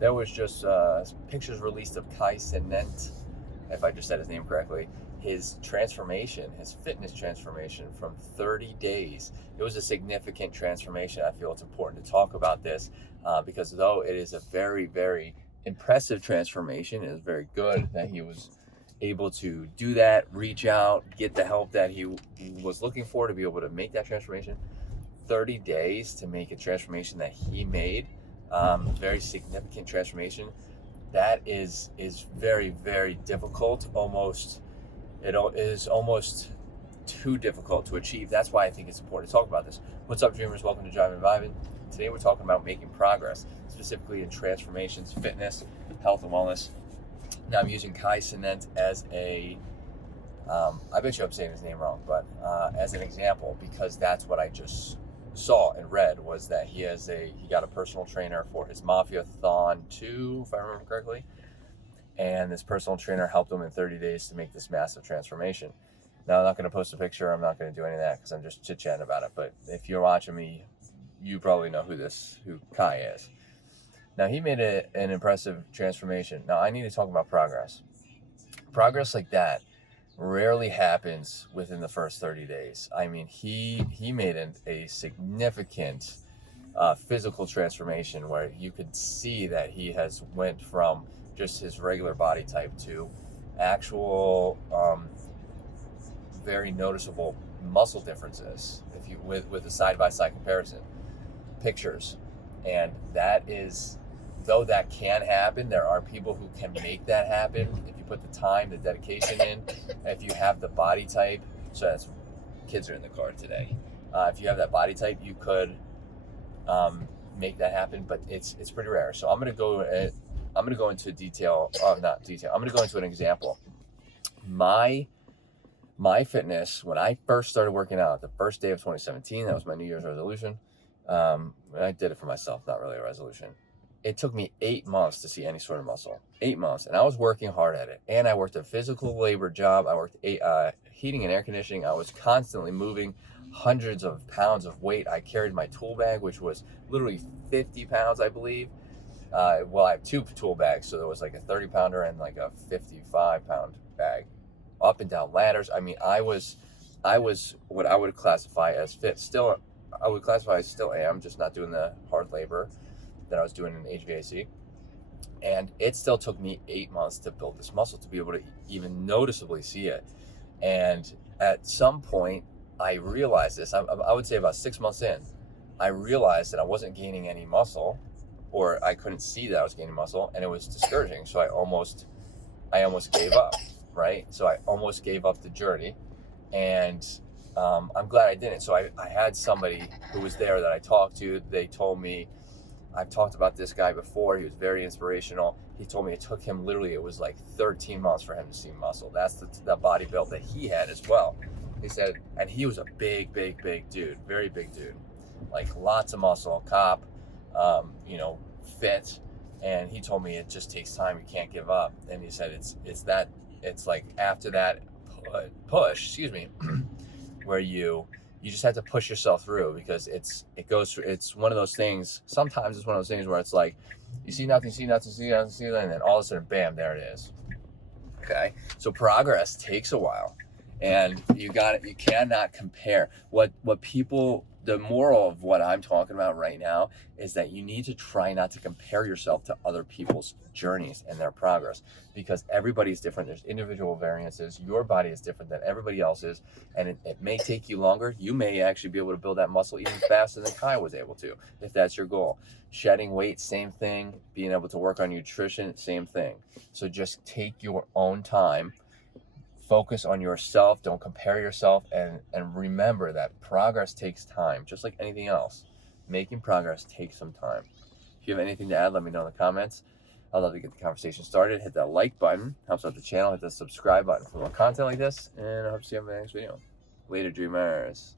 there was just pictures released of Cenat, if I just said his name correctly, his transformation, his fitness transformation from 30 days. It was a significant transformation. I feel it's important to talk about this because though it is a very, very impressive transformation, it is very good that he was able to do that, reach out, get the help that he was looking for to be able to make that transformation. 30 days to make a transformation that he made, very significant transformation. That is very, very difficult. It is almost too difficult to achieve. That's why I think it's important to talk about this. What's up, dreamers? Welcome to Driving Vibing. Today we're talking about making progress, specifically in transformations, fitness, health, and wellness. Now I'm using Cenat as a, I bet you I'm saying his name wrong, but as an example, because that's what I just saw and read, was that he got a personal trainer for his Mafiathon 2, if I remember correctly. And this personal trainer helped him in 30 days to make this massive transformation. Now, I'm not going to post a picture. I'm not going to do any of that because I'm just chit-chatting about it. But if you're watching me, you probably know who Kai is. Now, he made an impressive transformation. Now, I need to talk about progress. Progress like that rarely happens within the first 30 days. I mean, he made a significant physical transformation where you could see that he has went from just his regular body type to actual very noticeable muscle differences if you with a side-by-side comparison pictures. And that is, though that can happen, there are people who can make that happen if you put the time, the dedication in, if you have the body type. So that's, kids are in the car today. If you have that body type, you could make that happen, but it's pretty rare. So I'm gonna go into detail. Not detail. I'm gonna go into an example. My fitness, when I first started working out, the first day of 2017, that was my New Year's resolution. I did it for myself, not really a resolution. It took me 8 months to see any sort of muscle. 8 months, and I was working hard at it. And I worked a physical labor job. I worked heating and air conditioning. I was constantly moving hundreds of pounds of weight. I carried my tool bag, which was literally 50 pounds, I believe. Well, I have two tool bags, so there was like a 30-pounder and like a 55-pound bag, up and down ladders. I mean, I was what I would classify as fit. Still, I would classify I still am, just not doing the hard labor that I was doing in HVAC. And it still took me 8 months to build this muscle, to be able to even noticeably see it. And at some point, I realized this. I would say about 6 months in, I realized that I wasn't gaining any muscle, or I couldn't see that I was gaining muscle, and it was discouraging. So I almost gave up, right? So I almost gave up the journey, and I'm glad I didn't. So I had somebody who was there that I talked to. They told me, I've talked about this guy before. He was very inspirational. He told me it took him literally, it was like 13 months for him to see muscle. That's the body build that he had as well. He said, and he was a big dude, very big dude, like lots of muscle, cop, fit. And he told me it just takes time. You can't give up. And he said it's like after that push, where you just have to push yourself through, because it's one of those things. Sometimes it's one of those things where it's like you see nothing, and then all of a sudden, bam, there it is. Okay, so progress takes a while, and you cannot compare what people. The moral of what I'm talking about right now is that you need to try not to compare yourself to other people's journeys and their progress, because everybody's different. There's individual variances. Your body is different than everybody else's, and it may take you longer. You may actually be able to build that muscle even faster than Kai was able to, if that's your goal. Shedding weight, same thing. Being able to work on nutrition, same thing. So just take your own time. Focus on yourself. Don't compare yourself, and remember that progress takes time, just like anything else. Making progress takes some time. If you have anything to add, let me know in the comments. I'd love to get the conversation started. Hit that like button, helps out the channel. Hit the subscribe button for more content like this, and I hope to see you in the next video. Later, dreamers.